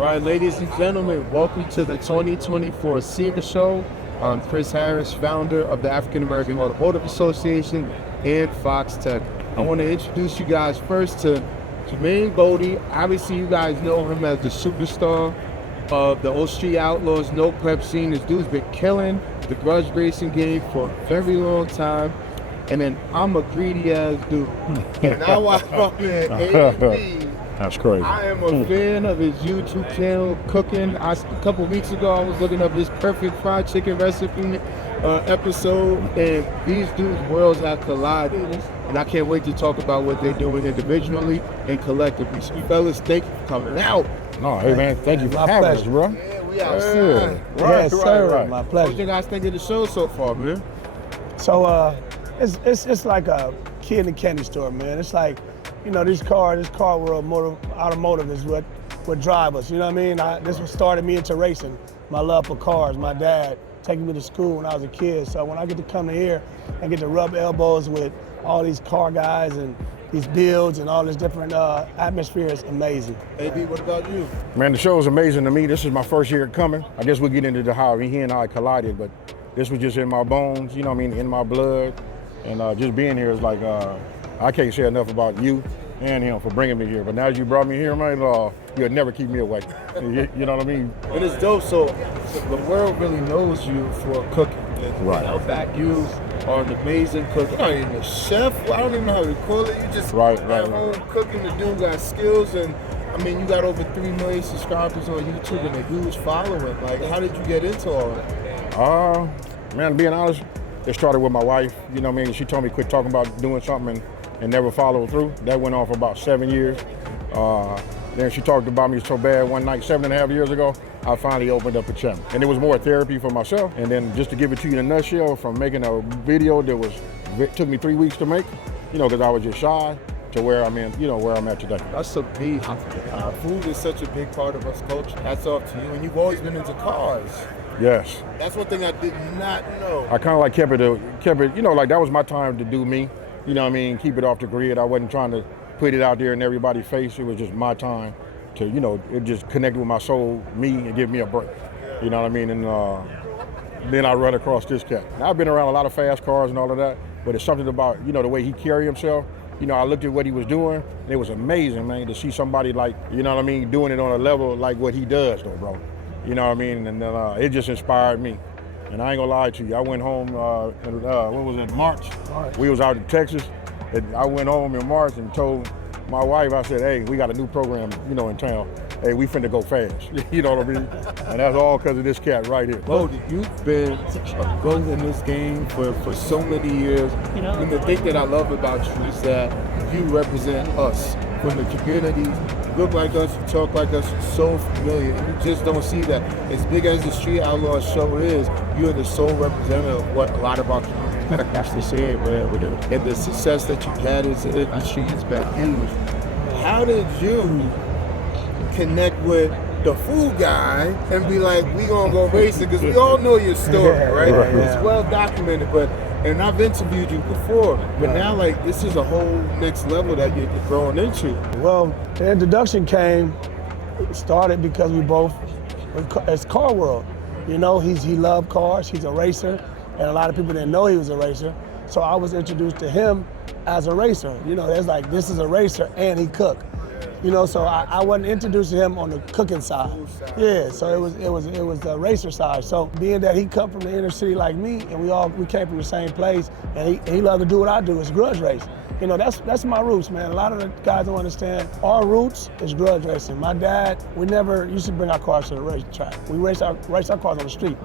All right, ladies and gentlemen, welcome to the 2024 SEMA Show. I'm Chris Harris, founder of the African American Automotive Association and Fox Tech. I want to introduce you guys first to Jermaine Boddie. Obviously, you guys know him as the superstar of the Old Street Outlaws, no prep scene. This dude's been killing the grudge racing game for a very long time. And then I'm a greedy ass dude. And now I fucking AB. That's crazy. I am a fan of his YouTube channel, cooking. A couple weeks ago, I was looking up his perfect fried chicken recipe episode, and these dudes' worlds have collided. And I can't wait to talk about what they're doing individually and collectively. So, fellas, thank you for coming out. No, hey man, thank you for having us, bro. Yeah, we outside. Right. My pleasure. What you guys think of the show so far, man? So it's like a kid in a candy store, man. It's like, you know, this car world, automotive is what drive us. You know what I mean? This what started me into racing. My love for cars. My dad taking me to school when I was a kid. So when I get to come to here and get to rub elbows with all these car guys and these builds and all this different atmosphere, is amazing. AB, what about you? Man, the show is amazing to me. This is my first year coming. I guess we'll get into how he and I collided, but this was just in my bones, you know what I mean, in my blood. And just being here is like, I can't say enough about you and him for bringing me here. But now you brought me here, man, you'll never keep me away. You know what I mean? It is dope. So the world really knows you for cooking. Right. In fact, you are an amazing cook. You're not even a chef. I don't even know how to call it. You just right. home cooking. The dude got skills, and I mean, you got over 3 million subscribers on YouTube and a huge following. Like, how did you get into all that? Man, being honest, it started with my wife. You know what I mean? She told me quit talking about doing something and never follow through. That went on for about 7 years. Then she talked about me so bad one night, 7.5 years ago, I finally opened up a channel. And it was more therapy for myself. And then just to give it to you in a nutshell, from making a video that took me 3 weeks to make, you know, because I was just shy, to where I'm in, you know, where I'm at today. That's a big, food is such a big part of us culture. Hats off to you, and you've always been into cars. Yes. That's one thing I did not know. I kind of like kept it, you know, like that was my time to do me. You know what I mean? Keep it off the grid. I wasn't trying to put it out there in everybody's face. It was just my time to, you know, it just connected with my soul, me, and give me a break. You know what I mean? And then I run across this cat. Now, I've been around a lot of fast cars and all of that, but it's something about, you know, the way he carried himself. You know, I looked at what he was doing, and it was amazing, man, to see somebody like, you know what I mean, doing it on a level like what he does, though, bro. You know what I mean? And it just inspired me. And I ain't gonna lie to you, I went home, what was it, March? We was out in Texas. And I went home in March and told my wife, I said, hey, we got a new program, you know, in town. Hey, we finna go fast. You know what I mean? And that's all because of this cat right here. Boddie, you've been going in this game for so many years. And the thing that I love about you is that you represent us from the community. You look like us, you talk like us, you're so familiar. And you just don't see that. As big as the Street Outlaws show is, you're the sole representative of what a lot of our community has to say, and the success that you've had is the industry has been huge. How did you connect with the food guy and be like, we gonna go racing? Because we all know your story, right? It's well documented, and I've interviewed you before, but now like this is a whole next level that you're growing into. Well, the introduction started because we both, it's car world. You know, he loved cars, he's a racer, and a lot of people didn't know he was a racer. So I was introduced to him as a racer. You know, it's like, this is a racer and he cooked. You know, so I wasn't introduced to him on the cooking side. Yeah, so it was the racer side. So being that he come from the inner city like me, and we came from the same place, and he loved to do what I do, is grudge race. You know, that's my roots, man. A lot of the guys don't understand. Our roots is grudge racing. My dad, we never used to bring our cars to the racetrack. We race our cars on the street.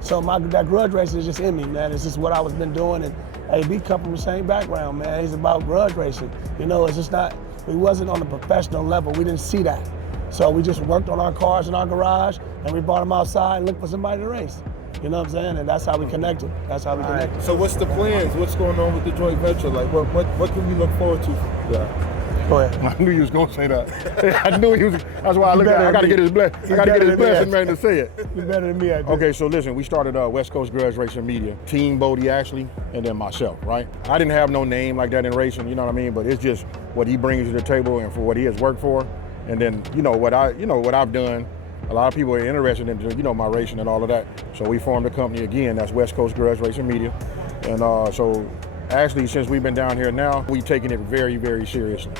So that grudge racing is just in me, man. It's just what I was been doing, and AB come from the same background, man. He's about grudge racing. You know, it's just not. We wasn't on the professional level. We didn't see that. So we just worked on our cars in our garage, and we brought them outside and looked for somebody to race. You know what I'm saying? And that's how we connected. Connected. So what's the plans? What's going on with the joint venture? Like, what can we look forward to? Yeah. Go ahead. I knew you was gonna say that. I knew he was. That's why I looked at. I gotta get his blessing. I gotta get his blessing, man, to say it. You're better than me. Okay, so listen, we started WestCoast Grudge Racing Media, Team Boddie Ashley, and then myself, right? I didn't have no name like that in racing, you know what I mean? But it's just what he brings to the table and for what he has worked for, and then what I've done a lot of people are interested in, you know, my racing and all of that. So we formed a company again, that's West Coast Grudge Racing Media. And so actually, since we've been down here now, we've taken it very, very seriously.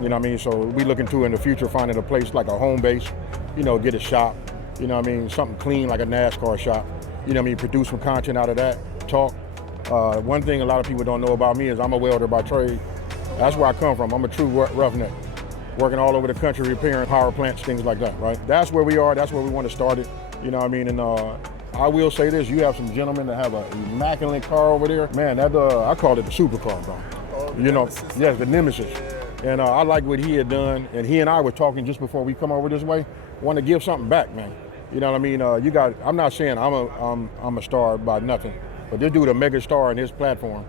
You know what I mean? So we looking to in the future finding a place like a home base, you know, get a shop, you know what I mean, something clean like a NASCAR shop. You know what I mean, produce some content out of that, talk. One thing a lot of people don't know about me is I'm a welder by trade. That's where I come from. I'm a true roughneck, working all over the country, repairing power plants, things like that, right? That's where we are. That's where we want to start it. You know what I mean? And I will say this, you have some gentlemen that have an immaculate car over there. Man, that I call it the supercar, bro. Oh, you know, yes, the Nemesis. Yeah. And I like what he had done. And he and I were talking just before we come over this way. Want to give something back, man. You know what I mean? I'm not saying I'm a star by nothing, but this dude a mega star in his platform.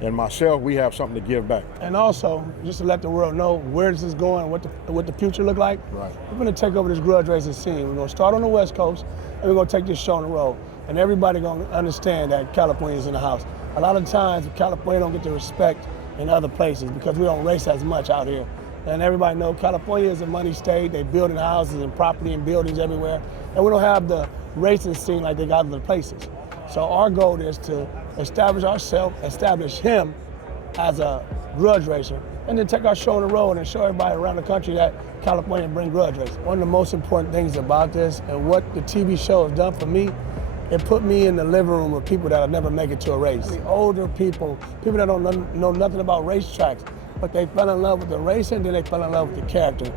And myself, we have something to give back. And also, just to let the world know where this is going, what the future look like. Right. We're gonna take over this grudge racing scene. We're gonna start on the West Coast, and we're gonna take this show on the road. And everybody gonna understand that California's in the house. A lot of times, California don't get the respect in other places because we don't race as much out here. And everybody know California is a money state. They building houses and property and buildings everywhere. And we don't have the racing scene like they got in other places. So our goal is to establish ourselves, establish him as a grudge racer, and then take our show on the road and show everybody around the country that California bring grudge racing. One of the most important things about this and what the TV show has done for me, it put me in the living room with people that'll never make it to a race. The older people that don't know nothing about racetracks, but they fell in love with the racing, then they fell in love with the character.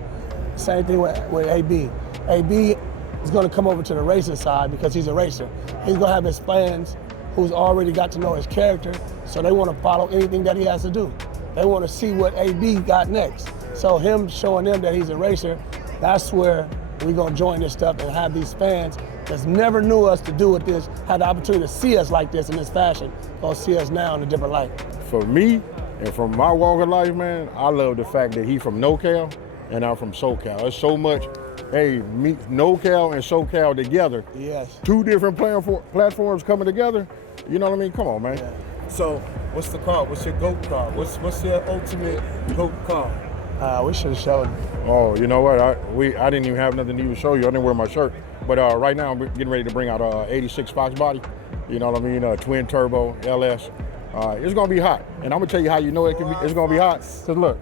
Same thing with AB. AB is gonna come over to the racing side because he's a racer. He's gonna have his fans who's already got to know his character, so they want to follow anything that he has to do. They want to see what AB got next. So him showing them that he's a racer, that's where we're going to join this stuff and have these fans that never knew us to do with this, had the opportunity to see us like this in this fashion, going to see us now in a different light. For me, and from my walk of life, man, I love the fact that he from NoCal and I'm from SoCal. It's so much, hey, meet NoCal and SoCal together. Yes. Two different platforms coming together. You know what I mean? Come on, man. Yeah. So, what's the car? What's your GOAT car? What's your ultimate GOAT car? We should have showed. Oh, you know what? I didn't even have nothing to even show you. I didn't wear my shirt. But right now, I'm getting ready to bring out 86 Fox Boddie. You know what I mean? Twin turbo, LS. It's gonna be hot. And I'm gonna tell you how you know it's gonna be hot. Cause look,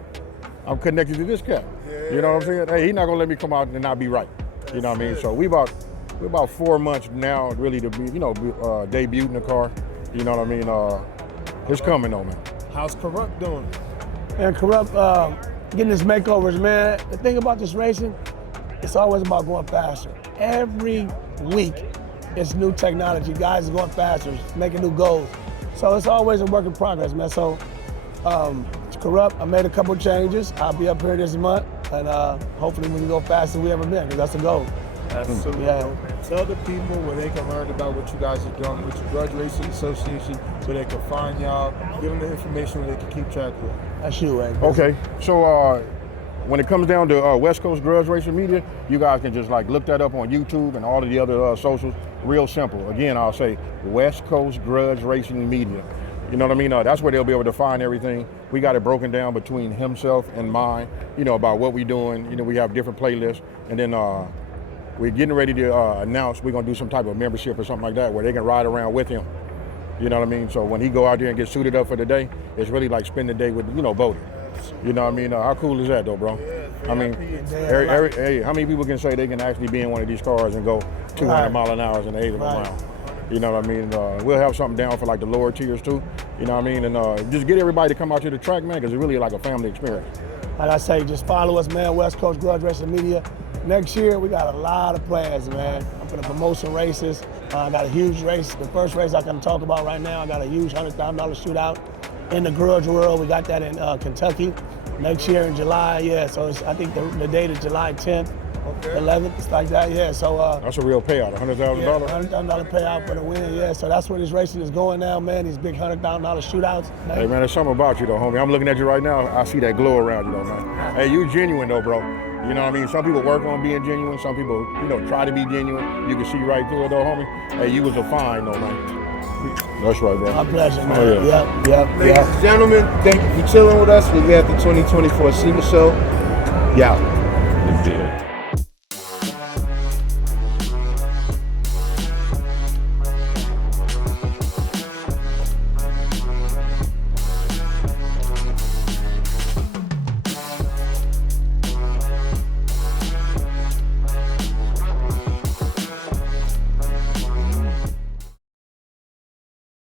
I'm connected to this cat. You know what I'm saying? Hey, he's not gonna let me come out and not be right. You know what I mean? So we're about 4 months now really to be, debuting the car. You know what I mean? It's coming though, man. How's Corrupt doing? And Corrupt, getting his makeovers, man. The thing about this racing, it's always about going faster. Every week, it's new technology. Guys are going faster, making new goals. So it's always a work in progress, man. So Corrupt, I made a couple changes. I'll be up here this month, and hopefully we can go faster than we ever been, because that's the goal. Absolutely. Yeah. Tell the people where they can learn about what you guys are doing with your Grudge Racing Association, so they can find y'all, give them the information where they can keep track of it. That's you, right? Okay, so when it comes down to West Coast Grudge Racing Media, you guys can just look that up on YouTube and all of the other socials. Real simple. Again, I'll say West Coast Grudge Racing Media. You know what I mean? That's where they'll be able to find everything. We got it broken down between himself and mine, about what we're doing. We have different playlists. And then we're getting ready to announce we're going to do some type of membership or something like that where they can ride around with him. You know what I mean? So when he go out there and get suited up for the day, it's really like spend the day with, Boddie. You know what I mean? How cool is that though, bro? I mean, hey, how many people can say they can actually be in one of these cars and go 200 mile an hour and 80 mile an hour? You know what I mean? We'll have something down for the lower tiers too. You know what I mean? And just get everybody to come out to the track, man, because it's really like a family experience. Like I say, just follow us, man, West Coast Grudge Racing Media. Next year, we got a lot of plans, man. I'm going to promote some races. I got a huge race. The first race I can talk about right now, I got a huge $100,000 shootout in the grudge world. We got that in Kentucky. Next year in July, yeah. So I think the date is July 10th, 11th, it's like that, yeah. So that's a real payout, $100,000? $100,000 payout for the win, yeah. So that's where this racing is going now, man. These big $100,000 shootouts. Man. Hey, man, there's something about you, though, homie. I'm looking at you right now. I see that glow around you, though, man. Hey, you genuine, though, bro. You know what I mean? Some people work on being genuine. Some people, try to be genuine. You can see right through it, though, homie. Hey, you was a fine, though, man. That's right, bro. My pleasure, man. Oh, yeah. Ladies and gentlemen, thank you for chilling with us. We'll be at the 2024 SEMA Show. Yeah.